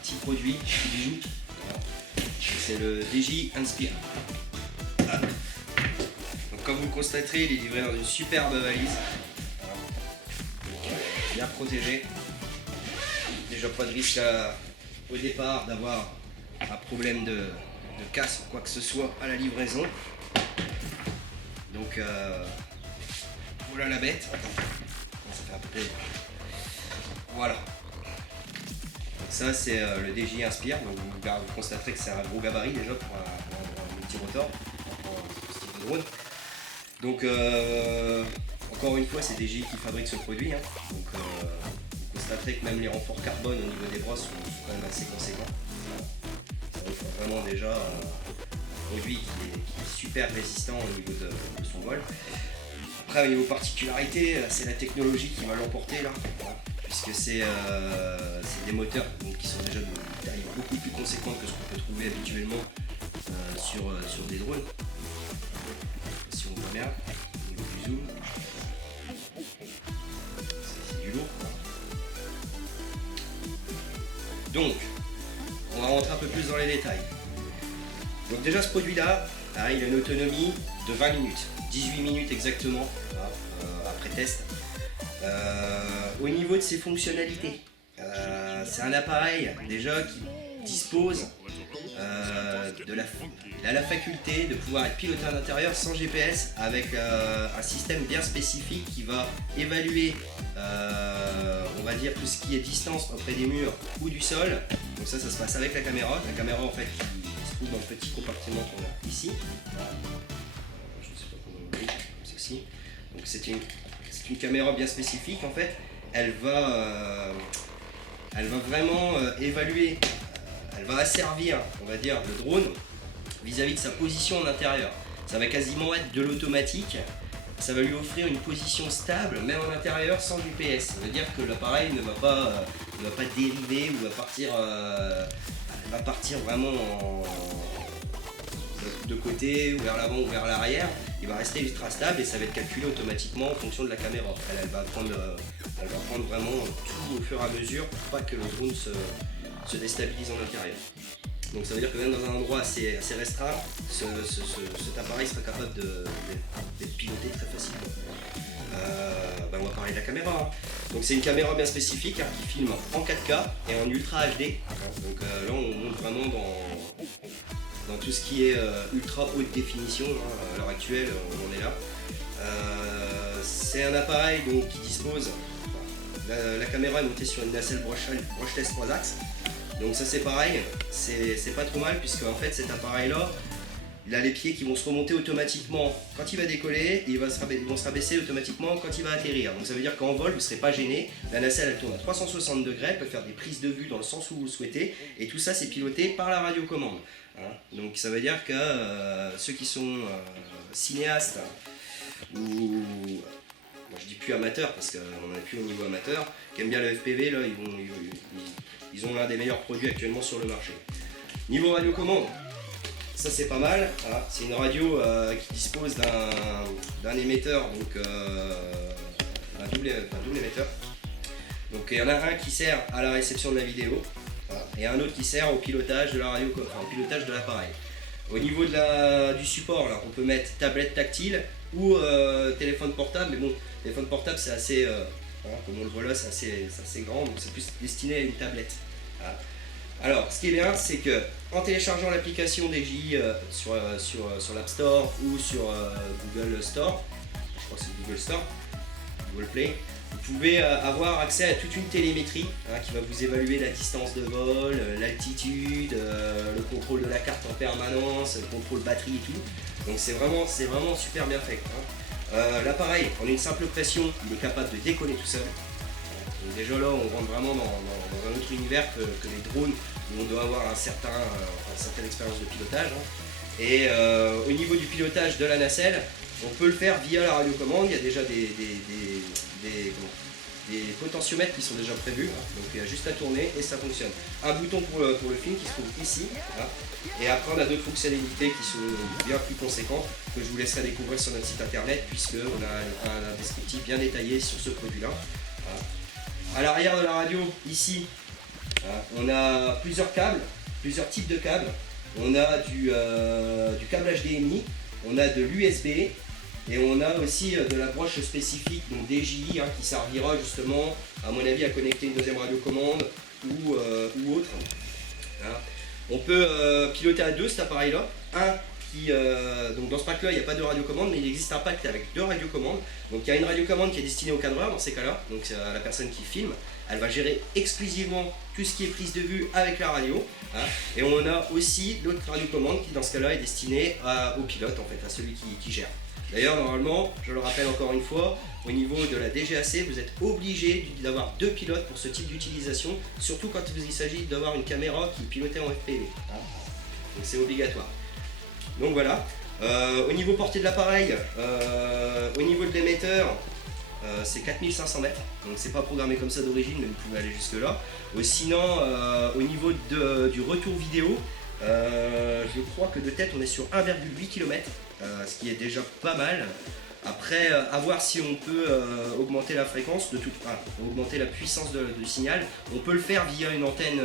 petit produit, petit bijou. Voilà. C'est le DJ Inspire. Hop. Donc comme vous le constaterez, il est livré dans une superbe valise. Voilà. Bien protégé. Déjà pas de risque au départ d'avoir un problème de casse ou quoi que ce soit à la livraison. Donc voilà la bête. Ça fait un peu. Voilà. Donc ça c'est le DJ Inspire. Donc vous constaterez que c'est un gros gabarit déjà pour un multi-rotor, pour ce type de drone. Donc encore une fois c'est DJ qui fabrique ce produit. Hein. Donc vous constaterez que même les renforts carbone au niveau des brosses sont quand même assez conséquents. Ça offre vraiment déjà un produit qui est super résistant au niveau de son vol. Après au niveau particularité, c'est la technologie qui va l'emporter là, puisque c'est des moteurs donc, qui sont déjà de taille beaucoup plus conséquente que ce qu'on peut trouver habituellement sur des drones. Si on voit bien, au niveau du zoom, c'est du lourd. Donc, on va rentrer un peu plus dans les détails. Donc déjà ce produit là, il a une autonomie de 20 minutes, 18 minutes exactement après test. Au niveau de ses fonctionnalités, c'est un appareil déjà qui dispose il a la faculté de pouvoir être piloté à l'intérieur sans GPS avec un système bien spécifique qui va évaluer on va dire tout ce qui est distance auprès des murs ou du sol. Donc ça se passe avec la caméra. La caméra en fait qui se trouve dans le petit compartiment qu'on a ici. Je ne sais pas comment on dit, comme ceci. Donc c'est une caméra bien spécifique en fait. Elle va vraiment évaluer, elle va asservir, on va dire, le drone vis-à-vis de sa position en intérieur. Ça va quasiment être de l'automatique. Ça va lui offrir une position stable, même en intérieur, sans GPS. Ça veut dire que l'appareil ne va pas dériver ou va partir vraiment de côté, ou vers l'avant ou vers l'arrière. Il va rester ultra stable et ça va être calculé automatiquement en fonction de la caméra. Elle va prendre vraiment tout au fur et à mesure pour pas que le drone se déstabilise en intérieur. Donc ça veut dire que même dans un endroit assez restreint, cet appareil sera capable d'être piloté très facilement. On va parler de la caméra. Hein. Donc c'est une caméra bien spécifique qui filme en 4K et en Ultra HD. Donc là on monte vraiment dans tout ce qui est ultra haute définition. Hein. À l'heure actuelle on en est là. C'est un appareil donc, qui dispose, la caméra est montée sur une nacelle brushless 3 axes. Donc ça c'est pareil, c'est pas trop mal puisque en fait cet appareil là, il a les pieds qui vont se remonter automatiquement quand il va décoller et ils vont se rabaisser automatiquement quand il va atterrir. Donc ça veut dire qu'en vol vous ne serez pas gêné, la nacelle elle tourne à 360 degrés, elle peut faire des prises de vue dans le sens où vous le souhaitez et tout ça c'est piloté par la radiocommande. Hein. Donc ça veut dire que ceux qui sont cinéastes ou... Moi, je dis plus amateur parce qu'on n'est plus au niveau amateur, qui aiment bien le FPV, là, ils ont l'un des meilleurs produits actuellement sur le marché. Niveau radiocommande, ça c'est pas mal. Hein. C'est une radio qui dispose d'un émetteur, donc un double émetteur. Donc il y en a un qui sert à la réception de la vidéo et un autre qui sert au pilotage de la radio, enfin, au pilotage de l'appareil. Au niveau du support, là, on peut mettre tablette tactile ou téléphone portable, mais bon, téléphone portable c'est assez, comme on le voit là, c'est assez grand, donc c'est plus destiné à une tablette. Voilà. Alors, ce qui est bien, c'est que en téléchargeant l'application DJ sur l'App Store ou sur Google Store, je crois que c'est Google Store, Google Play, vous pouvez avoir accès à toute une télémétrie qui va vous évaluer la distance de vol, l'altitude, le contrôle de la carte en permanence, le contrôle batterie et tout. Donc c'est vraiment super bien fait. L'appareil, en une simple pression, il est capable de décoller tout seul. Donc déjà là, on rentre vraiment dans un autre univers que les drones, où on doit avoir une certaine expérience de pilotage. Et au niveau du pilotage de la nacelle, on peut le faire via la radiocommande. Il y a déjà des potentiomètres qui sont déjà prévus, donc il y a juste à tourner et ça fonctionne. Un bouton pour le film qui se trouve ici, et après on a d'autres fonctionnalités qui sont bien plus conséquentes que je vous laisserai découvrir sur notre site internet puisqu'on a un descriptif bien détaillé sur ce produit là. À l'arrière de la radio, ici, Hein. On a plusieurs câbles, plusieurs types de câbles. On a du câble HDMI, on a de l'USB et on a aussi de la broche spécifique, donc DJI, hein, qui servira justement, à mon avis, à connecter une deuxième radiocommande ou autre. Hein. On peut piloter à deux cet appareil-là. Donc dans ce pack-là, il n'y a pas de radiocommande, mais il existe un pack avec deux radiocommandes. Donc il y a une radiocommande qui est destinée au cadreur dans ces cas-là, donc c'est à la personne qui filme. Elle va gérer exclusivement tout ce qui est prise de vue avec la radio. Hein. Et on a aussi l'autre radiocommande qui dans ce cas-là est destinée au pilote, en fait, à celui qui gère. D'ailleurs, normalement, je le rappelle encore une fois, au niveau de la DGAC, vous êtes obligé d'avoir deux pilotes pour ce type d'utilisation, surtout quand il s'agit d'avoir une caméra qui est pilotée en FPV. Hein. Donc c'est obligatoire. Donc voilà. Au niveau portée de l'appareil, au niveau de l'émetteur, c'est 4500 mètres, donc c'est pas programmé comme ça d'origine, mais vous pouvez aller jusque là. Sinon, au niveau du retour vidéo, je crois que de tête on est sur 1,8 km, ce qui est déjà pas mal. Après, à voir si on peut augmenter la fréquence, augmenter la puissance du signal. On peut le faire via une antenne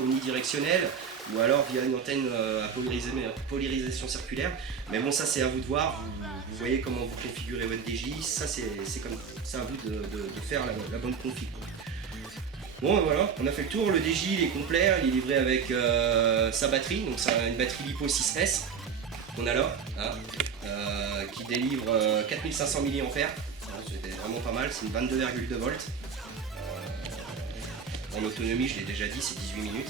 omnidirectionnelle ou alors via une antenne à polarisation circulaire. Mais bon, ça c'est à vous de voir. Vous voyez comment vous configurez votre DJI. Ça c'est à vous de faire la bonne config. Bon, ben voilà, on a fait le tour. Le DJI il est complet, il est livré avec sa batterie. Donc c'est une batterie LiPo 6S qu'on a là, hein, qui délivre 4500 mAh. C'était vraiment pas mal, c'est une 22,2 volts. En autonomie, je l'ai déjà dit, c'est 18 minutes.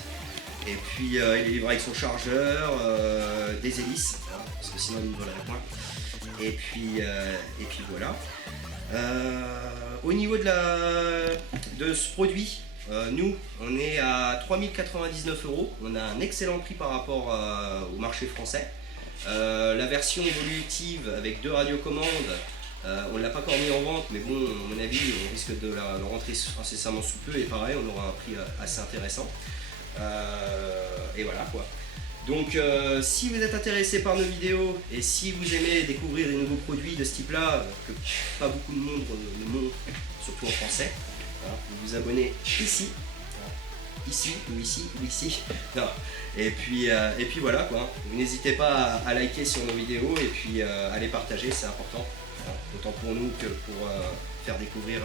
Et puis il est livré avec son chargeur, des hélices, hein, parce que sinon il ne volerait point. Et puis voilà. Au niveau de ce produit, nous on est à 3099 €. On a un excellent prix par rapport au marché français. La version évolutive avec deux radiocommandes, on ne l'a pas encore mis en vente, mais bon, à mon avis, on risque de la rentrer incessamment sous peu, et pareil, on aura un prix assez intéressant. Et voilà quoi. Donc si vous êtes intéressé par nos vidéos et si vous aimez découvrir des nouveaux produits de ce type là que pas beaucoup de monde ne montre, surtout en français, hein, vous vous abonnez ici, ou ici. Non. Et puis voilà quoi. Vous n'hésitez pas à liker sur nos vidéos et puis à les partager, c'est important, hein, autant pour nous que pour faire découvrir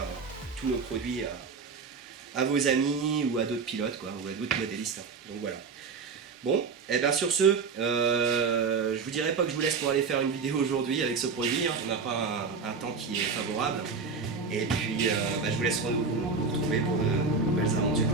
tous nos produits à vos amis ou à d'autres pilotes quoi, ou à d'autres modélistes. Donc voilà. Bon, et bien sur ce, je vous dirais pas que je vous laisse pour aller faire une vidéo aujourd'hui avec ce produit, hein. On n'a pas un temps qui est favorable. Et puis je vous laisse vous retrouver pour de nouvelles aventures.